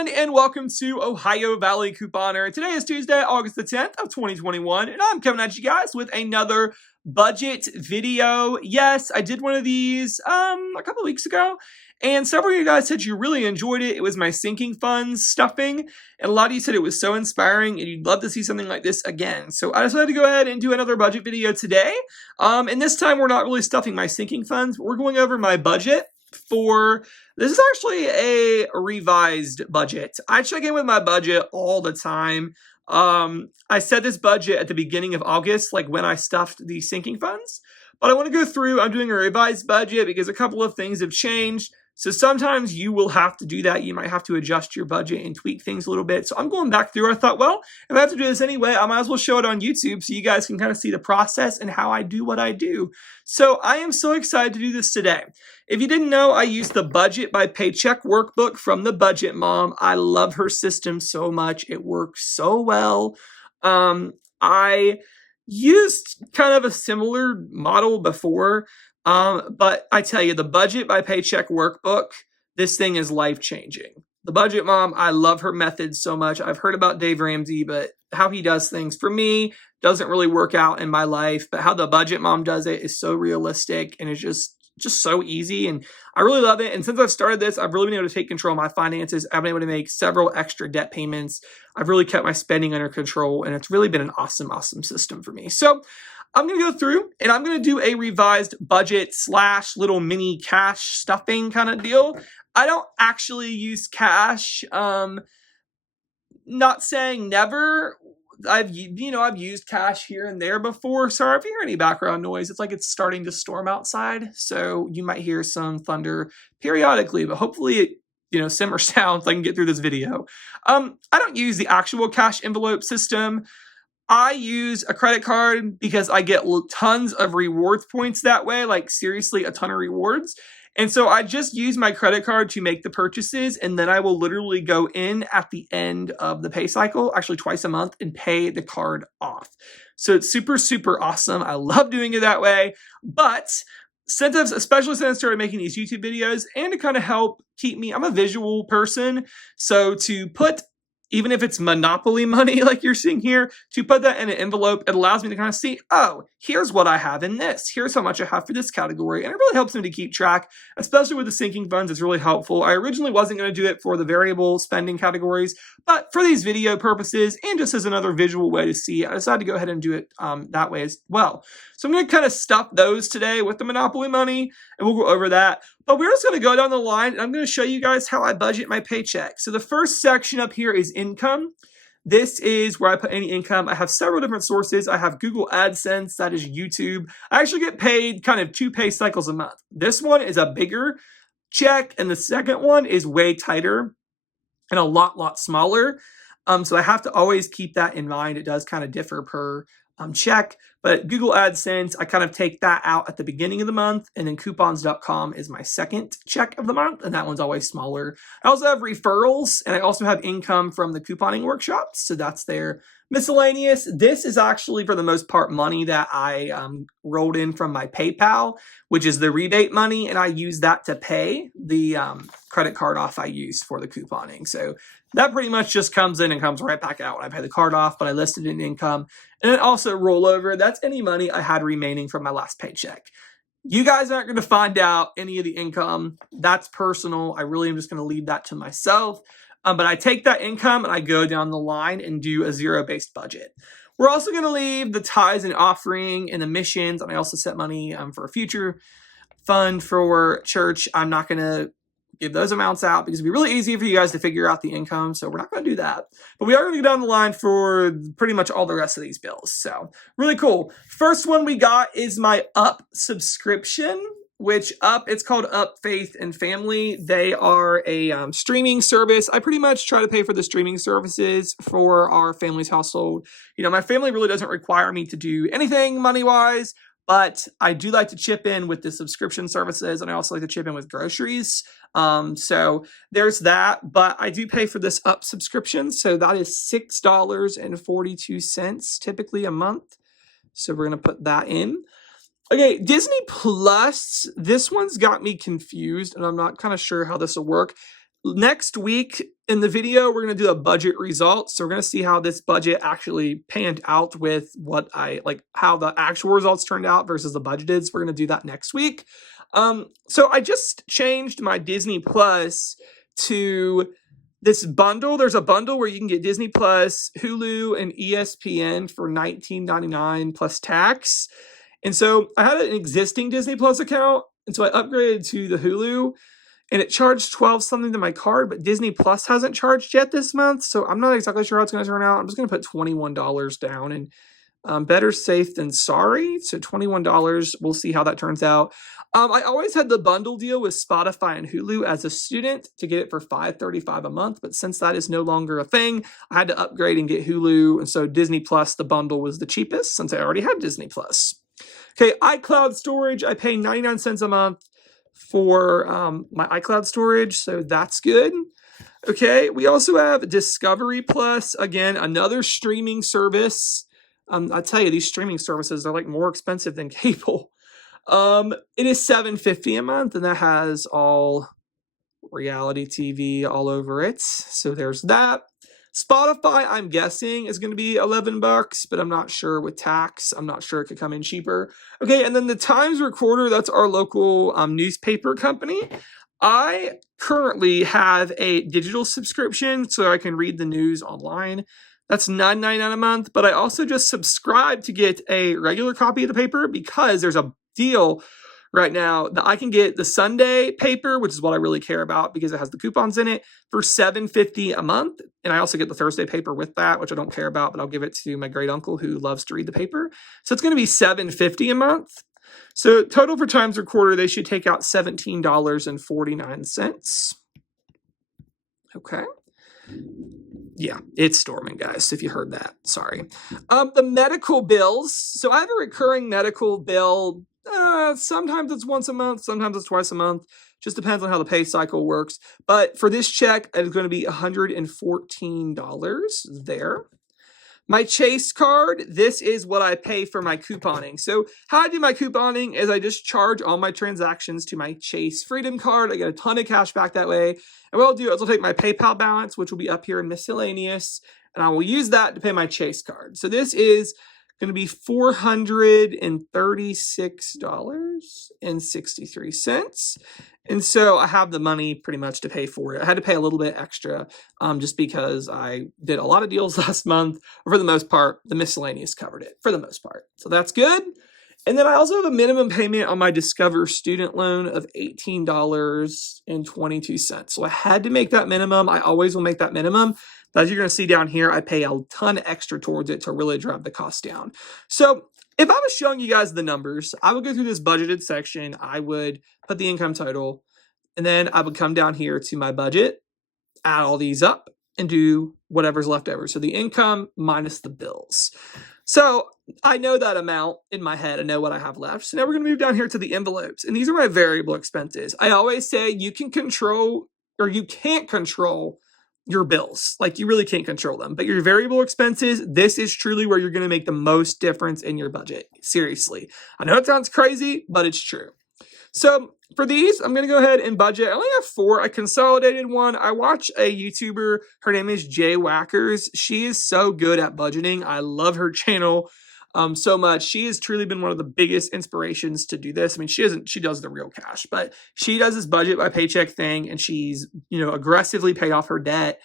everyone, and welcome to Ohio Valley Couponer. Today is Tuesday, August the 10th of 2021, and I'm coming at you guys with another budget video. Yes, I did one of these a couple weeks ago, and several of you guys said you really enjoyed it. It was my sinking funds stuffing, and a lot of you said it was so inspiring, and you'd love to see something like this again. So I decided to go ahead and do another budget video today, and this time we're not really stuffing my sinking funds, but we're going over my budget for... This is actually a revised budget. I check in with my budget all the time. I set this budget at the beginning of August, like when I stuffed the sinking funds. But I want to go through, I'm doing a revised budget because a couple of things have changed. So sometimes you will have to do that. You might have to adjust your budget and tweak things a little bit. So I'm going back through. I thought, well, if I have to do this anyway, I might as well show it on YouTube so you guys can kind of see the process and how I do what I do. So I am so excited to do this today. If you didn't know, I use the Budget by Paycheck workbook from the Budget Mom. I love her system so much. It works so well. I used kind of a similar model before. But I tell you, the Budget by Paycheck workbook, this thing is life-changing. The Budget Mom, I love her method so much. I've heard about Dave Ramsey, but how he does things for me doesn't really work out in my life. But how the Budget Mom does it is so realistic, and it's just so easy, and I really love it. And since I've started this, I've really been able to take control of my finances. I've been able to make several extra debt payments. I've really kept my spending under control, and it's really been an awesome system for me. So I'm going to go through and I'm going to do a revised budget / little mini cash stuffing kind of deal. I don't actually use cash. Not saying never. I've used cash here and there before. Sorry if you hear any background noise. It's like it's starting to storm outside, so you might hear some thunder periodically, but hopefully it simmers down so I can get through this video. I don't use the actual cash envelope system. I use a credit card because I get tons of rewards points that way, like seriously a ton of rewards. And so I just use my credit card to make the purchases, and then I will literally go in at the end of the pay cycle, actually twice a month, and pay the card off. So it's super awesome. I love doing it that way. But especially since I started making these YouTube videos, and to kind of help keep me, I'm a visual person, so to put, even if it's Monopoly money like you're seeing here, to put that in an envelope, it allows me to kind of see, oh, here's what I have in this. Here's how much I have for this category. And it really helps me to keep track, especially with the sinking funds. It's really helpful. I originally wasn't going to do it for the variable spending categories, but for these video purposes and just as another visual way to see, I decided to go ahead and do it that way as well. So I'm going to kind of stuff those today with the Monopoly money, and we'll go over that. But we're just going to go down the line, and I'm going to show you guys how I budget my paycheck. So the first section up here is income. This is where I put any income. I have several different sources. I have Google AdSense, that is YouTube. I actually get paid kind of 2 pay cycles a month. This one is a bigger check, and the second one is way tighter and a lot smaller. So I have to always keep that in mind. It does kind of differ per check, but Google AdSense, I kind of take that out at the beginning of the month, and then coupons.com is my second check of the month, and that one's always smaller. I also have referrals, and I also have income from the couponing workshops, so that's their miscellaneous. This is actually, for the most part, money that I rolled in from my PayPal, which is the rebate money, and I use that to pay the credit card off I use for the couponing. So that pretty much just comes in and comes right back out when I pay the card off, but I listed it in income. And then also rollover, that's any money I had remaining from my last paycheck. You guys aren't going to find out any of the income. That's personal. I really am just going to leave that to myself. But I take that income and I go down the line and do a zero-based budget. We're also going to leave the tithes and offering and the missions, and I also set money for a future fund for church. I'm not going to give those amounts out because it'd be really easy for you guys to figure out the income, so we're not going to do that. But we are going to go down the line for pretty much all the rest of these bills. So really cool. First one we got is my Up subscription, which it's called Up Faith and Family. They are a streaming service. I pretty much try to pay for the streaming services for our family's household. My family really doesn't require me to do anything money-wise, but I do like to chip in with the subscription services, and I also like to chip in with groceries. So there's that, but I do pay for this Up subscription. So that is $6.42 typically a month. So we're going to put that in. Okay, Disney Plus, this one's got me confused, and I'm not kind of sure how this will work. next week in the video, we're going to do a budget results. So we're going to see how this budget actually panned out with how the actual results turned out versus the budgeted. So we're going to do that next week. So I just changed my Disney Plus to this bundle. There's a bundle where you can get Disney Plus, Hulu, and ESPN for $19.99 plus tax. And so I had an existing Disney Plus account, and so I upgraded to the Hulu, and it charged $12 something to my card, but Disney Plus hasn't charged yet this month, so I'm not exactly sure how it's going to turn out. I'm just going to put $21 down, and better safe than sorry. So $21. We'll see how that turns out. I always had the bundle deal with Spotify and Hulu as a student to get it for $5.35 a month, but since that is no longer a thing, I had to upgrade and get Hulu, and so Disney Plus, the bundle was the cheapest since I already had Disney Plus. Okay, iCloud storage, I pay 99 cents a month for my iCloud storage, so that's good. Okay, we also have Discovery Plus, again, another streaming service. I tell you, these streaming services are like more expensive than cable. It is $7.50 a month, and that has all reality TV all over it. So there's that. Spotify, I'm guessing, is going to be $11, but I'm not sure with tax. I'm not sure it could come in cheaper. Okay, and then the Times Recorder, that's our local newspaper company. I currently have a digital subscription so I can read the news online. That's $9.99 a month, but I also just subscribe to get a regular copy of the paper because there's a deal right now that I can get the Sunday paper, which is what I really care about because it has the coupons in it, for $7.50 a month. And I also get the Thursday paper with that, which I don't care about, but I'll give it to my great uncle who loves to read the paper. So it's going to be $7.50 a month. So total for Times Recorder, they should take out $17.49. Okay. Yeah, it's storming, guys, if you heard that. Sorry. The medical bills. So I have a recurring medical bill. Sometimes it's once a month, sometimes it's twice a month. Just depends on how the pay cycle works. But for this check, it's going to be $114 there. My Chase card, this is what I pay for my couponing. So how I do my couponing is I just charge all my transactions to my Chase Freedom card. I get a ton of cash back that way. And what I'll do is I'll take my PayPal balance, which will be up here in miscellaneous, and I will use that to pay my Chase card. So this is going to be $436.63. And so I have the money pretty much to pay for it. I had to pay a little bit extra just because I did a lot of deals last month. For the most part, the miscellaneous covered it for the most part. So that's good. And then I also have a minimum payment on my Discover student loan of $18.22. So I had to make that minimum. I always will make that minimum. But as you're going to see down here, I pay a ton extra towards it to really drive the cost down. So if I was showing you guys the numbers, I would go through this budgeted section. I would put the income total, and then I would come down here to my budget, add all these up, and do whatever's left over. So the income minus the bills. So I know that amount in my head. I know what I have left. So now we're going to move down here to the envelopes. And these are my variable expenses. I always say you can control, or you can't control your bills. Like, you really can't control them. But your variable expenses, this is truly where you're going to make the most difference in your budget. Seriously. I know it sounds crazy, but it's true. So for these, I'm going to go ahead and budget. I only have 4. I consolidated one. I watch a YouTuber. Her name is Jay Wackers. She is so good at budgeting. I love her channel so much. She has truly been one of the biggest inspirations to do this. I mean, she does the real cash, but she does this budget by paycheck thing, and she's, aggressively paid off her debt.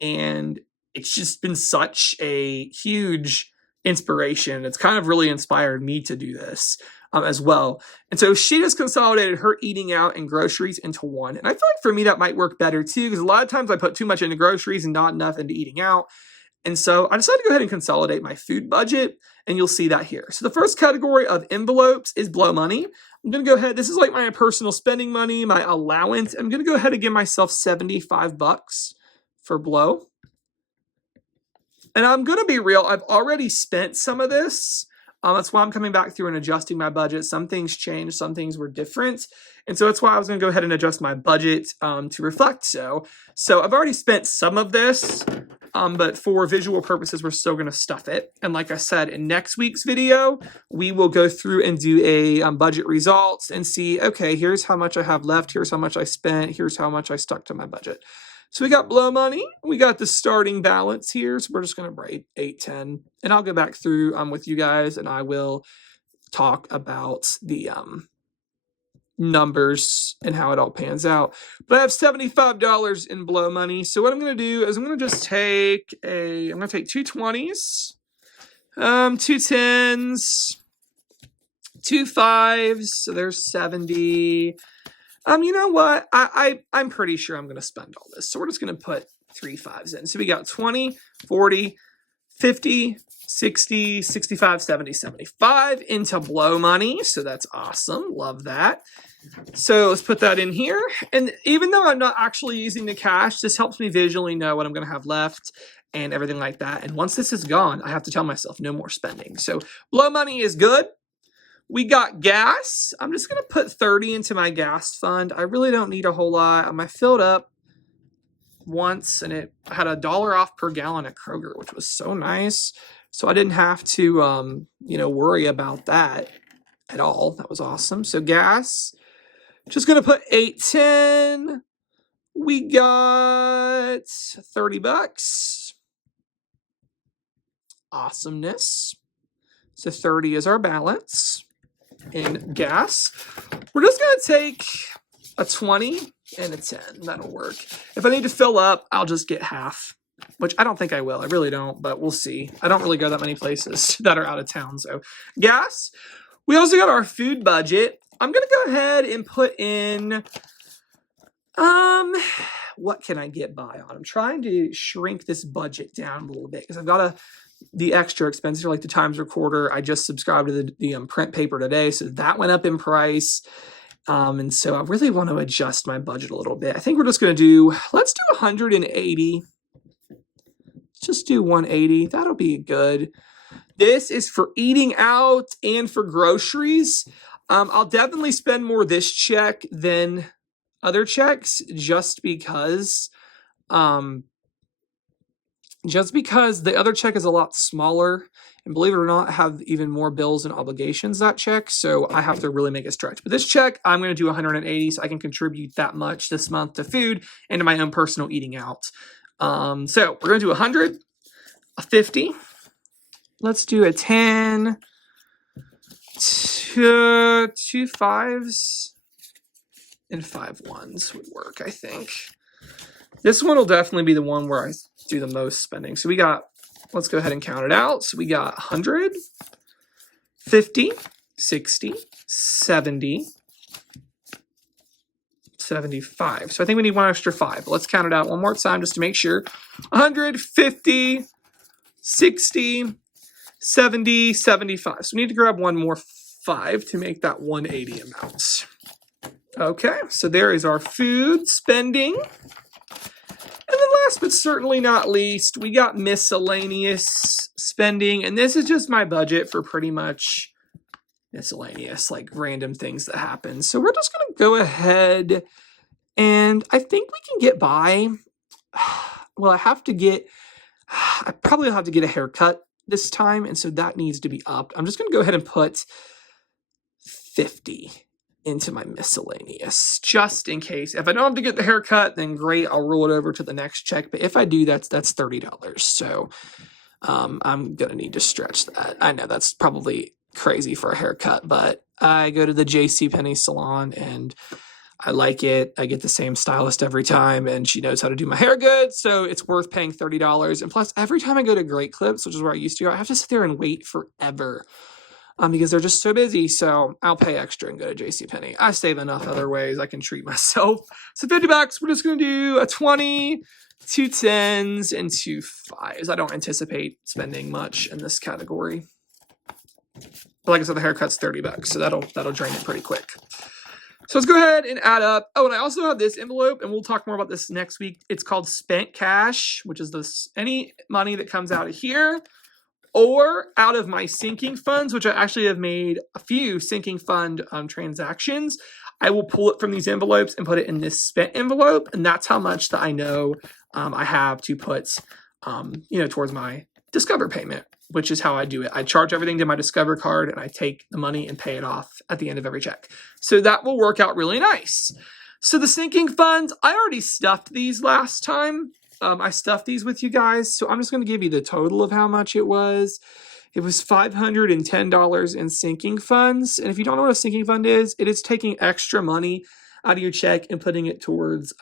And it's just been such a huge inspiration. It's kind of really inspired me to do this as well. And so she just consolidated her eating out and groceries into one. And I feel like for me, that might work better too, because a lot of times I put too much into groceries and not enough into eating out. And so I decided to go ahead and consolidate my food budget, and you'll see that here. So the first category of envelopes is blow money. I'm going to go ahead. This is like my personal spending money, my allowance. I'm going to go ahead and give myself $75 for blow. And I'm going to be real. I've already spent some of this. That's why I'm coming back through and adjusting my budget. Some things changed. Some things were different. And so that's why I was going to go ahead and adjust my budget to reflect so. So I've already spent some of this. But for visual purposes, we're still going to stuff it. And like I said, in next week's video, we will go through and do a budget results and see, okay, here's how much I have left. Here's how much I spent. Here's how much I stuck to my budget. So we got blow money. We got the starting balance here. So we're just going to write 810. And I'll go back through with you guys and I will talk about the numbers and how it all pans out. But I have $75 in blow money. So what I'm going to do is I'm going to just take I'm going to take two 20s, two 10s, two 5s. So there's 70. You know what? I'm pretty sure I'm going to spend all this. So we're just going to put 3 5s in. So we got 20, 40, 50, 60, 65, 70, 75 into blow money. So that's awesome. Love that. So let's put that in here. And even though I'm not actually using the cash, this helps me visually know what I'm going to have left and everything like that. And once this is gone, I have to tell myself no more spending. So blow money is good. We got gas. I'm just going to put 30 into my gas fund. I really don't need a whole lot. I filled up once and it had $1 off per gallon at Kroger, which was so nice. So I didn't have to, worry about that at all. That was awesome. So gas, just going to put 810. We got $30. Awesomeness. So 30 is our balance in gas. We're just going to take a 20 and a 10. That'll work. If I need to fill up, I'll just get half. Which I don't think I will. I really don't, but we'll see. I don't really go that many places that are out of town. So gas. We also got our food budget. I'm going to go ahead and put in, what can I get by on? I'm trying to shrink this budget down a little bit because I've got the extra expenses like the Times Recorder. I just subscribed to the print paper today. So that went up in price. And so I really want to adjust my budget a little bit. I think we're just going to let's do 180. Just do 180. That'll be good. This is for eating out and for groceries. I'll definitely spend more this check than other checks just because the other check is a lot smaller. And believe it or not, I have even more bills and obligations that check. So I have to really make a stretch. But this check, I'm going to do 180 so I can contribute that much this month to food and to my own personal eating out. So we're going to do 100, a 50. Let's do a 10, two 5s, and 5 1s would work, I think. This one will definitely be the one where I do the most spending. So we got, let's go ahead and count it out. So we got 100, 50, 60, 70, 75. So I think we need one extra 5. But let's count it out one more time just to make sure. 150, 60, 70, 75. So we need to grab one more 5 to make that 180 amount. Okay, so there is our food spending. And then last but certainly not least, we got miscellaneous spending. And this is just my budget for pretty much miscellaneous, like random things that happen. So we're just going to go ahead and I think we can get by. Well, I probably have to get a haircut this time. And so that needs to be upped. I'm just going to go ahead and put 50 into my miscellaneous just in case. If I don't have to get the haircut, then great. I'll roll it over to the next check. But if I do, that's $30. So I'm going to need to stretch that. I know that's probably crazy for a haircut, but I go to the JCPenney salon and I like it. I get the same stylist every time and she knows how to do my hair good. So it's worth paying $30. And plus every time I go to Great Clips, which is where I used to go, I have to sit there and wait forever because they're just so busy. So I'll pay extra and go to JCPenney. I save enough other ways I can treat myself. So $50, we're just going to do a 20, 2 10s, and 2 5s. I don't anticipate spending much in this category. But like I said, the haircut's $30, so that'll drain it pretty quick. So let's go ahead and add up. Oh, and I also have this envelope, and we'll talk more about this next week. It's called Spent Cash, which is any money that comes out of here or out of my sinking funds, which I actually have made a few sinking fund transactions. I will pull it from these envelopes and put it in this spent envelope, and that's how much that I know I have to put towards my Discover payment, which is how I do it. I charge everything to my Discover card and I take the money and pay it off at the end of every check. So that will work out really nice. So the sinking funds, I already stuffed these last time. I stuffed these with you guys. So I'm just going to give you the total of how much it was. It was $510 in sinking funds. And if you don't know what a sinking fund is, it is taking extra money out of your check and putting it towards,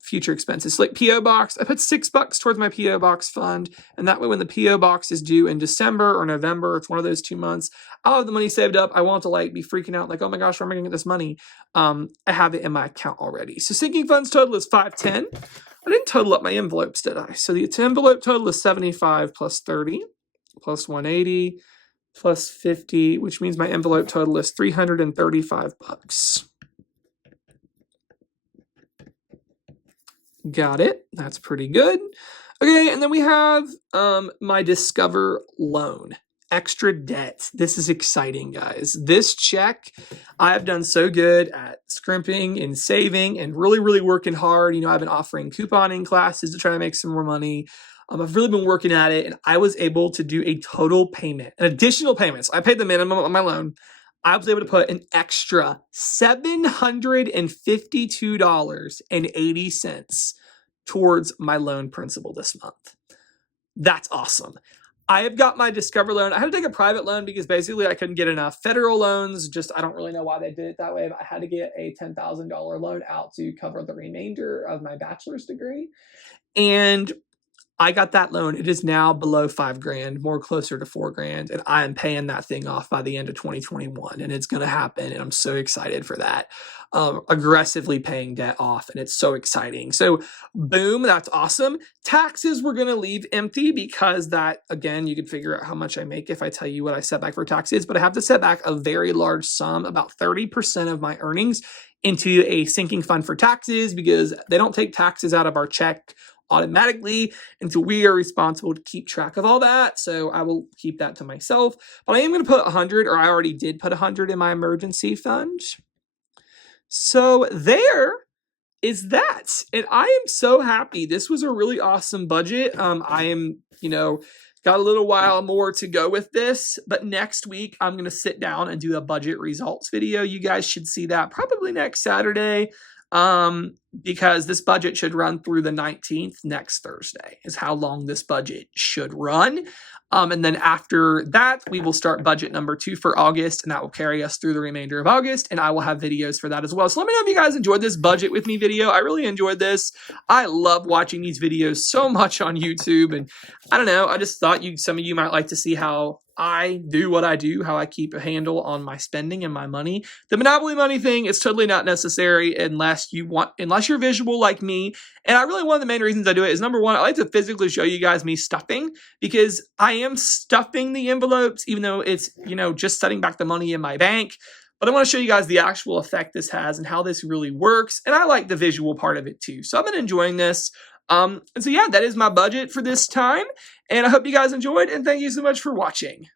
future expenses. So like P.O. Box, I put $6 towards my P.O. Box fund. And that way when the P.O. Box is due in December or November, it's one of those 2 months, I'll have the money saved up. I won't to be freaking out oh my gosh, where am I going to get this money? I have it in my account already. So sinking funds total is $510. I didn't total up my envelopes, did I? So the envelope total is 75 plus 30 plus 180 plus 50, which means my envelope total is $335. Got it. That's pretty good. Okay, and then we have my Discover loan. Extra debt. This is exciting, guys. This check, I have done so good at scrimping and saving and really, really working hard. I've been offering couponing classes to try to make some more money. I've really been working at it, and I was able to do a total payment, an additional payment. So I paid the minimum on my loan. I was able to put an extra $752.80 towards my loan principal this month. That's awesome. I have got my Discover loan. I had to take a private loan because basically I couldn't get enough federal loans. I don't really know why they did it that way, but I had to get a $10,000 loan out to cover the remainder of my bachelor's degree. And I got that loan. It is now below $5,000, more closer to $4,000, and I am paying that thing off by the end of 2021, and it's going to happen, and I'm so excited for that. Aggressively paying debt off, and it's so exciting. So, boom, that's awesome. Taxes we're going to leave empty because that, again, you can figure out how much I make if I tell you what I set back for taxes, but I have to set back a very large sum, about 30% of my earnings, into a sinking fund for taxes because they don't take taxes out of our check automatically until we are responsible to keep track of all that. So I will keep that to myself. But I am going to put 100, or I already did put 100 in my emergency fund. So there is that. And I am so happy. This was a really awesome budget. I am, got a little while more to go with this, but next week I'm going to sit down and do a budget results video. You guys should see that probably next Saturday. Because this budget should run through the 19th, next Thursday is how long this budget should run. And then after that, we will start budget number 2 for August, and that will carry us through the remainder of August, and I will have videos for that as well. So let me know if you guys enjoyed this budget with me video. I really enjoyed this. I love watching these videos so much on YouTube, and I don't know, I just thought some of you might like to see how I do what I do, how I keep a handle on my spending and my money. The Monopoly money thing is totally not necessary unless you're visual like me. And I really, one of the main reasons I do it is, number one, I like to physically show you guys me stuffing, because I am stuffing the envelopes, even though it's, just setting back the money in my bank. But I want to show you guys the actual effect this has and how this really works. And I like the visual part of it too. So I've been enjoying this. And so yeah, that is my budget for this time. And I hope you guys enjoyed, and thank you so much for watching.